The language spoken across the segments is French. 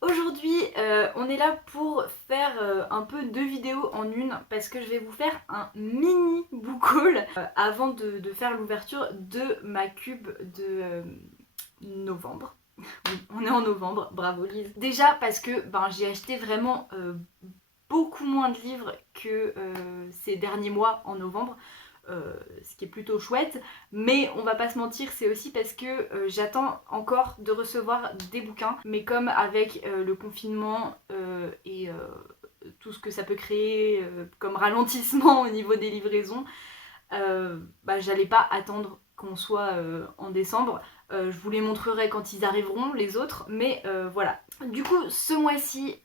Aujourd'hui, on est là pour faire un peu 2 vidéos en une parce que je vais vous faire un mini book haul avant de faire l'ouverture de ma cube de novembre. Oui, on est en novembre, bravo Lise. Déjà parce que j'ai acheté vraiment beaucoup moins de livres que ces derniers mois en novembre. Ce qui est plutôt chouette, mais on va pas se mentir, c'est aussi parce que j'attends encore de recevoir des bouquins, mais comme avec le confinement et tout ce que ça peut créer comme ralentissement au niveau des livraisons, j'allais pas attendre qu'on soit en décembre. Je vous les montrerai quand ils arriveront, les autres, mais voilà. Du coup, ce mois-ci,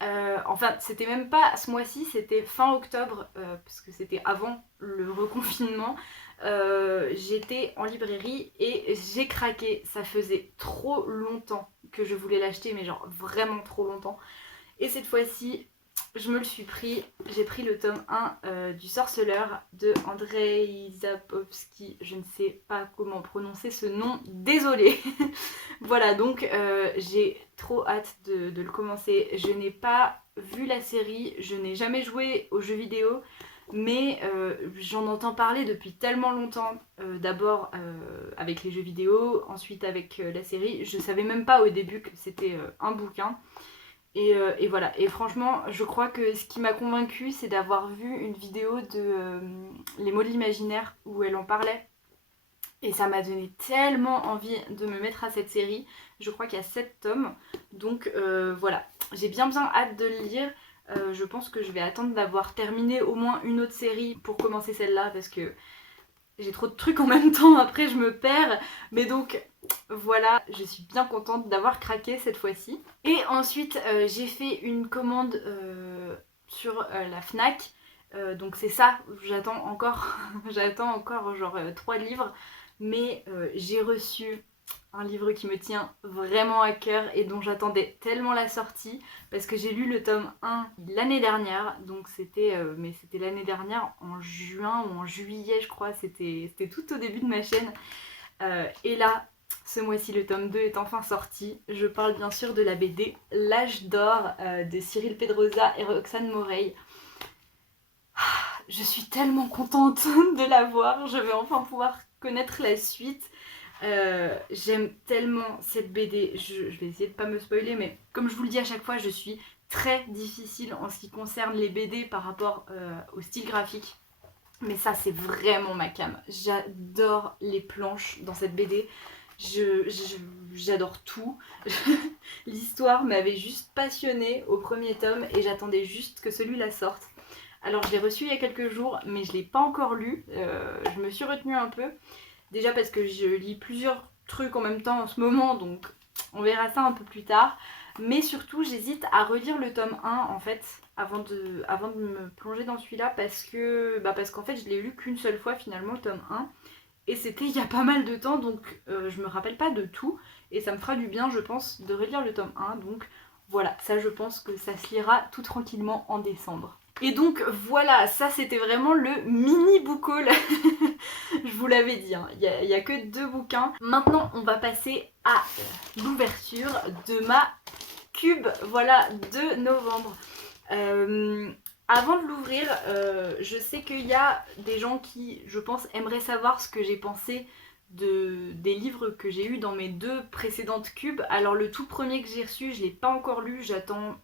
enfin, c'était même pas ce mois-ci, c'était fin octobre, parce que c'était avant le reconfinement. J'étais en librairie et j'ai craqué. Ça faisait trop longtemps que je voulais l'acheter, mais genre vraiment trop longtemps. Et cette fois-ci, je me le suis pris. J'ai pris le tome 1 du Sorceleur de Andrzej Sapkowski. Je ne sais pas comment prononcer ce nom, désolée. Voilà, donc j'ai trop hâte de le commencer. Je n'ai pas vu la série, je n'ai jamais joué aux jeux vidéo, mais j'en entends parler depuis tellement longtemps. D'abord avec les jeux vidéo, ensuite avec la série. Je savais même pas au début que c'était un bouquin. Et voilà, et franchement, je crois que ce qui m'a convaincue, c'est d'avoir vu une vidéo de Les mots de l'imaginaire où elle en parlait. Et ça m'a donné tellement envie de me mettre à cette série. Je crois qu'il y a 7 tomes. Donc voilà, j'ai bien hâte de le lire. Je pense que je vais attendre d'avoir terminé au moins une autre série pour commencer celle-là parce que j'ai trop de trucs en même temps, après je me perds. Mais donc voilà, je suis bien contente d'avoir craqué cette fois-ci. Et ensuite j'ai fait une commande sur la Fnac. Donc c'est ça, j'attends encore, j'attends encore genre 3 livres. Mais j'ai reçu un livre qui me tient vraiment à cœur et dont j'attendais tellement la sortie parce que j'ai lu le tome 1 l'année dernière, donc c'était mais c'était l'année dernière en juin ou en juillet je crois, c'était tout au début de ma chaîne. Et là, ce mois-ci, le tome 2 est enfin sorti. Je parle bien sûr de la BD L'âge d'or de Cyril Pedrosa et Roxane Morey. Je suis tellement contente de la voir, je vais enfin pouvoir connaître la suite. J'aime tellement cette BD, je vais essayer de pas me spoiler, mais comme je vous le dis à chaque fois, je suis très difficile en ce qui concerne les BD par rapport au style graphique. Mais ça, c'est vraiment ma came. J'adore les planches dans cette BD. J'adore tout. L'histoire m'avait juste passionnée au premier tome et j'attendais juste que celui-là sorte. Alors je l'ai reçu il y a quelques jours, mais je ne l'ai pas encore lu. Je me suis retenue un peu. Déjà parce que je lis plusieurs trucs en même temps en ce moment, donc on verra ça un peu plus tard. Mais surtout, j'hésite à relire le tome 1 en fait, avant de me plonger dans celui-là, parce qu'en fait, je l'ai lu qu'une seule fois finalement, le tome 1. Et c'était il y a pas mal de temps, donc je me rappelle pas de tout. Et ça me fera du bien, je pense, de relire le tome 1. Donc voilà, ça je pense que ça se lira tout tranquillement en décembre. Et donc voilà, ça c'était vraiment le mini book haul. Je vous l'avais dit, hein, il n'y a que 2 bouquins. Maintenant, on va passer à l'ouverture de ma cube, voilà, de novembre. Avant de l'ouvrir, je sais qu'il y a des gens qui, je pense, aimeraient savoir ce que j'ai pensé des livres que j'ai eus dans mes 2 précédentes cubes. Alors le tout premier que j'ai reçu, je ne l'ai pas encore lu, j'attends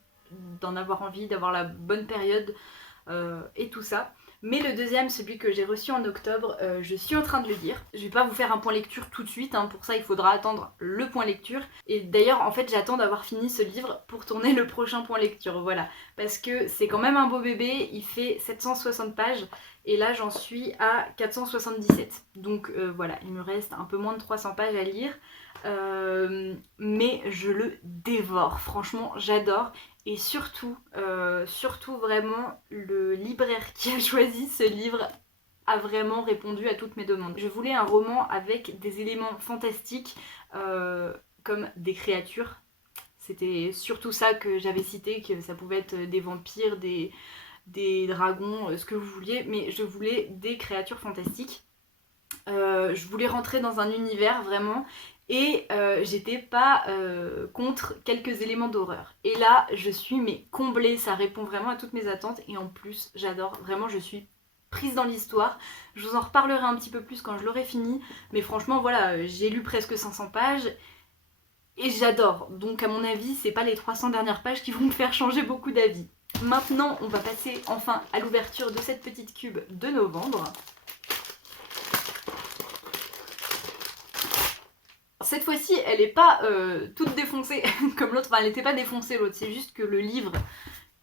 d'en avoir envie, d'avoir la bonne période et tout ça. Mais le deuxième, celui que j'ai reçu en octobre, je suis en train de le lire. Je vais pas vous faire un point lecture tout de suite, hein, pour ça il faudra attendre le point lecture. Et d'ailleurs, en fait, j'attends d'avoir fini ce livre pour tourner le prochain point lecture, voilà. Parce que c'est quand même un beau bébé, il fait 760 pages, et là j'en suis à 477. Donc voilà, il me reste un peu moins de 300 pages à lire. Mais je le dévore, franchement j'adore. Et surtout, surtout vraiment, le libraire qui a choisi ce livre a vraiment répondu à toutes mes demandes. Je voulais un roman avec des éléments fantastiques, comme des créatures. C'était surtout ça que j'avais cité, que ça pouvait être des vampires, des dragons, ce que vous vouliez, mais je voulais des créatures fantastiques. Je voulais rentrer dans un univers vraiment, et j'étais pas contre quelques éléments d'horreur. Et là, je suis mais comblée, ça répond vraiment à toutes mes attentes et en plus, j'adore, vraiment je suis prise dans l'histoire. Je vous en reparlerai un petit peu plus quand je l'aurai fini, mais franchement voilà, j'ai lu presque 500 pages et j'adore. Donc à mon avis, c'est pas les 300 dernières pages qui vont me faire changer beaucoup d'avis. Maintenant, on va passer enfin à l'ouverture de cette petite cube de novembre. Cette fois-ci, elle n'est pas toute défoncée comme l'autre. Enfin, elle n'était pas défoncée l'autre, c'est juste que le livre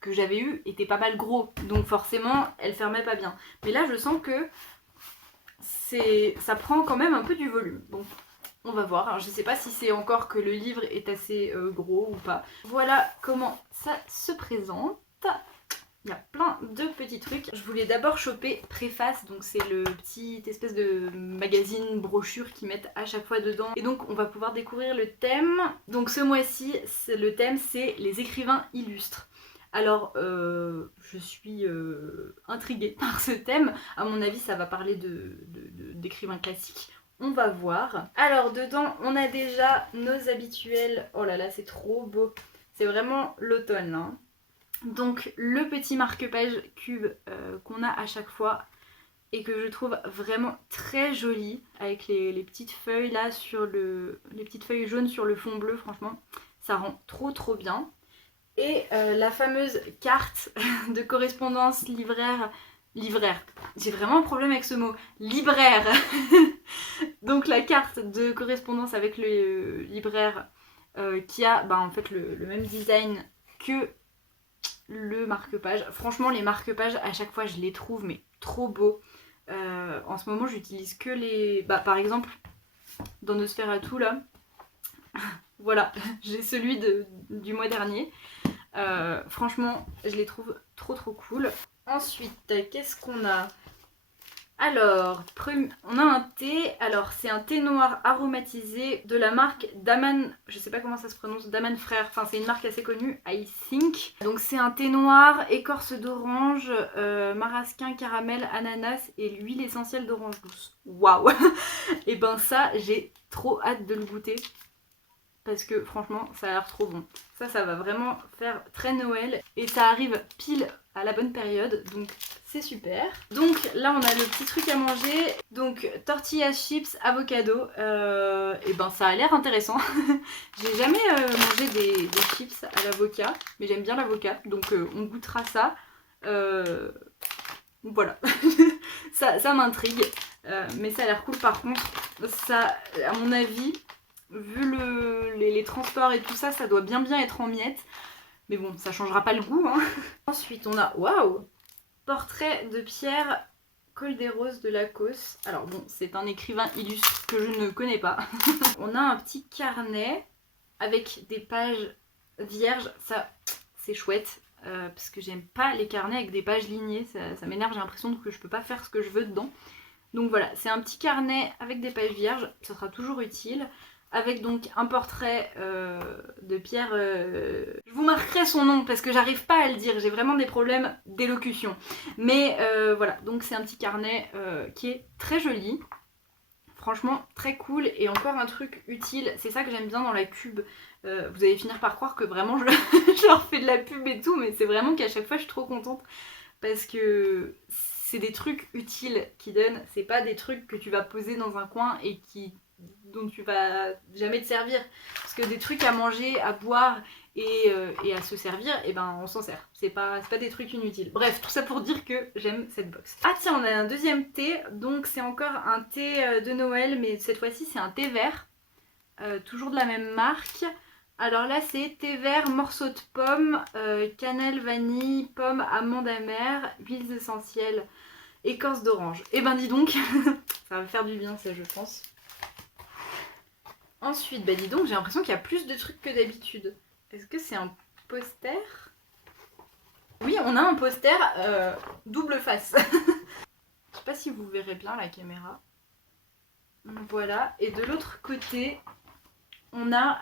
que j'avais eu était pas mal gros. Donc forcément, elle fermait pas bien. Mais là, je sens que ça prend quand même un peu du volume. Bon, on va voir. Alors, je sais pas si c'est encore que le livre est assez gros ou pas. Voilà comment ça se présente. Il y a plein de petits trucs. Je voulais d'abord choper Préface, donc c'est le petit espèce de magazine brochure qu'ils mettent à chaque fois dedans. Et donc on va pouvoir découvrir le thème. Donc ce mois-ci, le thème c'est les écrivains illustres. Alors je suis intriguée par ce thème. À mon avis ça va parler d'écrivains classiques. On va voir. Alors dedans on a déjà nos habituels. Oh là là c'est trop beau. C'est vraiment l'automne hein. Donc le petit marque-page cube qu'on a à chaque fois et que je trouve vraiment très joli avec les petites feuilles là sur les petites feuilles jaunes sur le fond bleu, franchement ça rend trop bien. Et la fameuse carte de correspondance livraire, j'ai vraiment un problème avec ce mot, libraire. Donc la carte de correspondance avec le libraire qui a en fait le même design que le marque-page. Franchement, les marque-pages, à chaque fois, je les trouve mais trop beaux. En ce moment, j'utilise que les... par exemple, dans Nosferatu, là, voilà, j'ai celui du mois dernier. Franchement, je les trouve trop cool. Ensuite, qu'est-ce qu'on a ? Alors, on a un thé, alors c'est un thé noir aromatisé de la marque Daman, je sais pas comment ça se prononce, Daman Frères, enfin c'est une marque assez connue, I think. Donc c'est un thé noir, écorce d'orange, marasquin, caramel, ananas et l'huile essentielle d'orange douce. Waouh. Et ben ça, j'ai trop hâte de le goûter. Parce que franchement, ça a l'air trop bon. Ça va vraiment faire très Noël. Et ça arrive pile à la bonne période, donc c'est super. Donc là, on a le petit truc à manger. Donc tortillas chips, avocado. Et ben ça a l'air intéressant. J'ai jamais mangé des chips à l'avocat, mais j'aime bien l'avocat, donc on goûtera ça. Voilà. ça m'intrigue. Mais ça a l'air cool par contre. Ça, à mon avis... Vu les transports et tout ça, ça doit bien être en miettes. Mais bon, ça changera pas le goût. Hein. Ensuite, on a, waouh, portrait de Pierre Colderos de Lacoste. Alors bon, c'est un écrivain illustre que je ne connais pas. On a un petit carnet avec des pages vierges. Ça, c'est chouette. Parce que j'aime pas les carnets avec des pages lignées. Ça m'énerve, j'ai l'impression que je peux pas faire ce que je veux dedans. Donc voilà, c'est un petit carnet avec des pages vierges. Ça sera toujours utile. Avec donc un portrait de Pierre... Je vous marquerai son nom parce que j'arrive pas à le dire, j'ai vraiment des problèmes d'élocution. Mais voilà, donc c'est un petit carnet qui est très joli. Franchement, très cool. Et encore un truc utile, c'est ça que j'aime bien dans la cube. Vous allez finir par croire que vraiment je leur fais de la pub et tout, mais c'est vraiment qu'à chaque fois je suis trop contente. Parce que c'est des trucs utiles qu'ils donnent, c'est pas des trucs que tu vas poser dans un coin et dont tu vas jamais te servir. Parce que des trucs à manger, à boire et à se servir, et ben on s'en sert. C'est pas des trucs inutiles. Bref, tout ça pour dire que j'aime cette box. Ah tiens, on a un deuxième thé, donc c'est encore un thé de Noël, mais cette fois-ci c'est un thé vert. Toujours de la même marque. Alors là c'est thé vert, morceau de pomme, cannelle, vanille, pomme, amande amère, huiles essentielles, écorce d'orange. Et ben dis donc, ça va me faire du bien ça je pense. Ensuite, bah dis donc, j'ai l'impression qu'il y a plus de trucs que d'habitude. Est-ce que c'est un poster? Oui, on a un poster double face. Je sais pas si vous verrez bien la caméra. Voilà, et de l'autre côté, on a...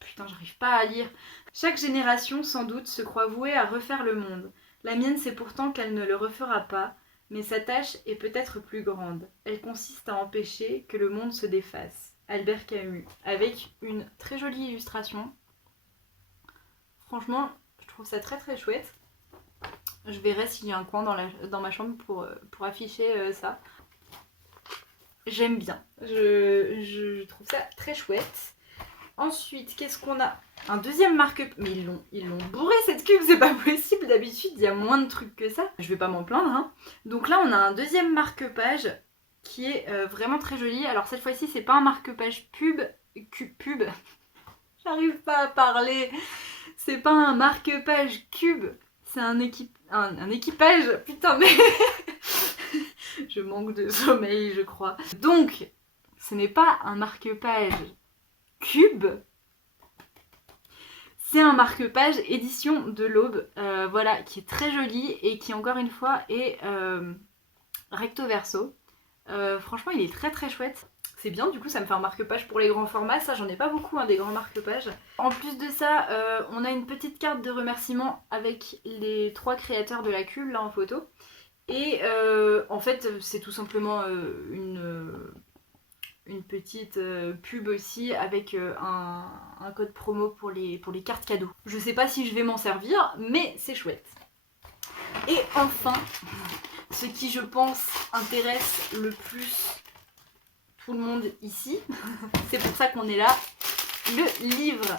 Putain, j'arrive pas à lire. Chaque génération, sans doute, se croit vouée à refaire le monde. La mienne sait pourtant qu'elle ne le refera pas, mais sa tâche est peut-être plus grande. Elle consiste à empêcher que le monde se défasse. Albert Camus, avec une très jolie illustration. Franchement, je trouve ça très très chouette. Je verrai s'il y a un coin dans ma chambre pour afficher ça. J'aime bien. Je trouve ça très chouette. Ensuite, qu'est-ce qu'on a? Un deuxième marque... Mais ils l'ont bourré cette cube, c'est pas possible. D'habitude, il y a moins de trucs que ça. Je vais pas m'en plaindre, hein. Donc là, on a un deuxième marque-page qui est vraiment très joli. Alors cette fois-ci, c'est pas un marque-page pub. J'arrive pas à parler. C'est pas un marque-page cube. C'est un équipage. Putain, mais... Je manque de sommeil, je crois. Donc, ce n'est pas un marque-page cube. C'est un marque-page édition de l'Aube, voilà, qui est très joli et qui encore une fois est recto verso. Franchement, il est très très chouette. C'est bien, du coup ça me fait un marque-page pour les grands formats. Ça, j'en ai pas beaucoup, hein, des grands marque-pages. En plus de ça, on a une petite carte de remerciement avec les 3 créateurs de la cube là en photo. Et en fait, c'est tout simplement une petite pub aussi avec un code promo pour les cartes cadeaux. Je sais pas si je vais m'en servir, mais c'est chouette. Et enfin, ce qui je pense intéresse le plus tout le monde ici, c'est pour ça qu'on est là, le livre.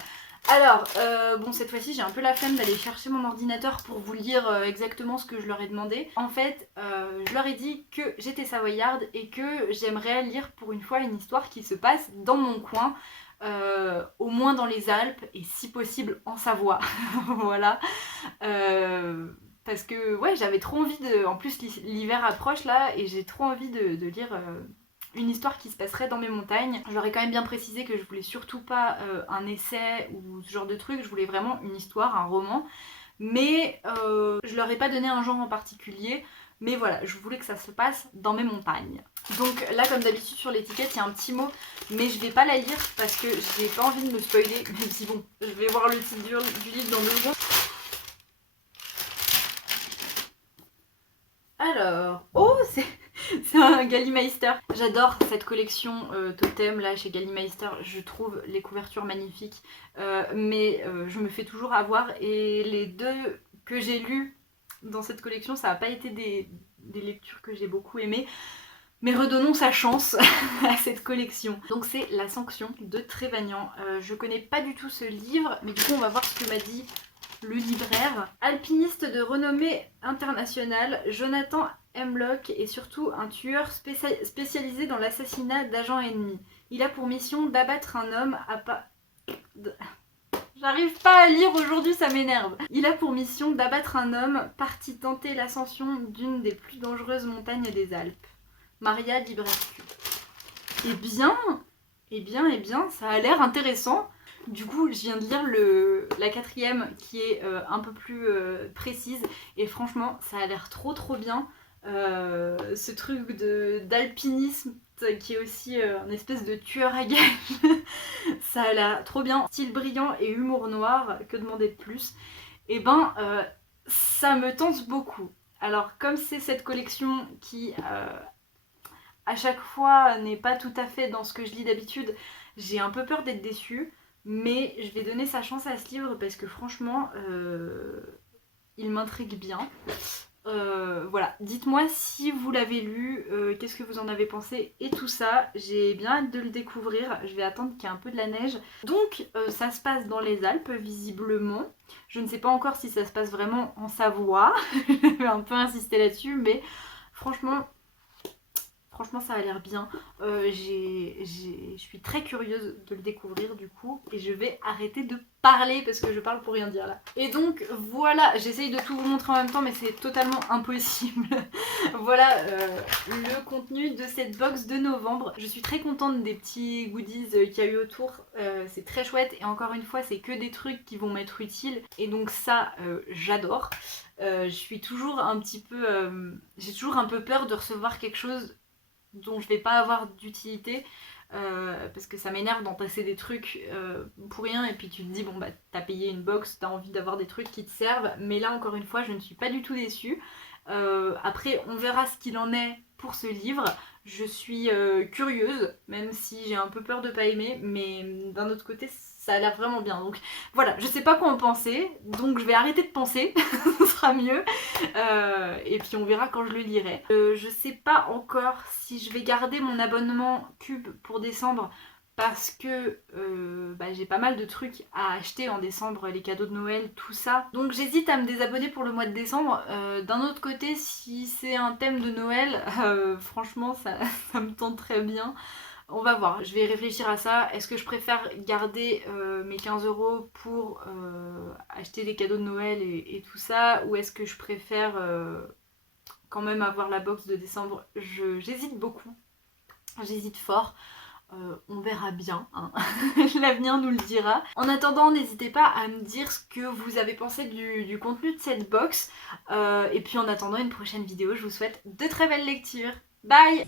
Alors, bon, cette fois-ci j'ai un peu la flemme d'aller chercher mon ordinateur pour vous lire exactement ce que je leur ai demandé. En fait, je leur ai dit que j'étais savoyarde et que j'aimerais lire pour une fois une histoire qui se passe dans mon coin, au moins dans les Alpes et si possible en Savoie. Voilà. Parce que ouais, j'avais trop envie de... En plus l'hiver approche là et j'ai trop envie de lire... une histoire qui se passerait dans mes montagnes. Je leur ai quand même bien précisé que je voulais surtout pas un essai ou ce genre de truc, je voulais vraiment une histoire, un roman. Mais je leur ai pas donné un genre en particulier, mais voilà, je voulais que ça se passe dans mes montagnes. Donc là, comme d'habitude sur l'étiquette, il y a un petit mot, mais je vais pas la lire parce que j'ai pas envie de me spoiler, même si bon, je vais voir le titre du livre dans 2 secondes. Alors, oh, c'est un Gallimeister. J'adore cette collection Totem là chez Gallimeister. Je trouve les couvertures magnifiques. Mais je me fais toujours avoir. Et les 2 que j'ai lus dans cette collection, ça n'a pas été des lectures que j'ai beaucoup aimées. Mais redonnons sa chance à cette collection. Donc c'est La Sanction de Trévagnan. Je connais pas du tout ce livre, mais du coup on va voir ce que m'a dit le libraire. Alpiniste de renommée internationale, Jonathan Hemlock est surtout un tueur spécialisé dans l'assassinat d'agents ennemis. Il a pour mission d'abattre un homme à pas... J'arrive pas à lire aujourd'hui, ça m'énerve. Il a pour mission d'abattre un homme parti tenter l'ascension d'une des plus dangereuses montagnes des Alpes. Maria Librascu. Eh bien, ça a l'air intéressant. Du coup, je viens de lire la 4e qui est un peu plus précise et franchement, ça a l'air trop bien. Ce truc d'alpinisme qui est aussi une espèce de tueur à gages. Ça a l'air trop bien. Style brillant et humour noir, que demander de plus? Et ben, ça me tente beaucoup. Alors, comme c'est cette collection qui... à chaque fois n'est pas tout à fait dans ce que je lis d'habitude, j'ai un peu peur d'être déçue, mais je vais donner sa chance à ce livre parce que franchement il m'intrigue bien. Voilà, dites-moi si vous l'avez lu, qu'est-ce que vous en avez pensé et tout ça. J'ai bien hâte de le découvrir, je vais attendre qu'il y ait un peu de la neige. Donc ça se passe dans les Alpes visiblement. Je ne sais pas encore si ça se passe vraiment en Savoie, je vais un peu insister là-dessus, mais franchement ça a l'air bien. Je suis très curieuse de le découvrir du coup. Et je vais arrêter de parler parce que je parle pour rien dire là. Et donc voilà, j'essaye de tout vous montrer en même temps mais c'est totalement impossible. Voilà le contenu de cette box de novembre. Je suis très contente des petits goodies qu'il y a eu autour. C'est très chouette et encore une fois c'est que des trucs qui vont m'être utiles. Et donc ça j'adore. Je suis toujours un petit peu... j'ai toujours un peu peur de recevoir quelque chose dont je vais pas avoir d'utilité parce que ça m'énerve d'entasser des trucs pour rien et puis tu te dis bon bah t'as payé une box, t'as envie d'avoir des trucs qui te servent, mais là encore une fois je ne suis pas du tout déçue. Après on verra ce qu'il en est pour ce livre. Je suis curieuse, même si j'ai un peu peur de pas aimer, mais d'un autre côté ça a l'air vraiment bien. Donc voilà, je sais pas quoi en penser, donc je vais arrêter de penser, ce sera mieux. Et puis on verra quand je le lirai. Je sais pas encore si je vais garder mon abonnement Cube pour décembre, parce que j'ai pas mal de trucs à acheter en décembre, les cadeaux de Noël, tout ça. Donc j'hésite à me désabonner pour le mois de décembre. D'un autre côté, si c'est un thème de Noël, franchement ça me tente très bien. On va voir, je vais réfléchir à ça. Est-ce que je préfère garder mes 15 € pour acheter des cadeaux de Noël et tout ça, ou est-ce que je préfère quand même avoir la box de décembre? J'hésite beaucoup, j'hésite fort. On verra bien, hein. L'avenir nous le dira. En attendant, n'hésitez pas à me dire ce que vous avez pensé du contenu de cette box. Et puis en attendant une prochaine vidéo, je vous souhaite de très belles lectures. Bye!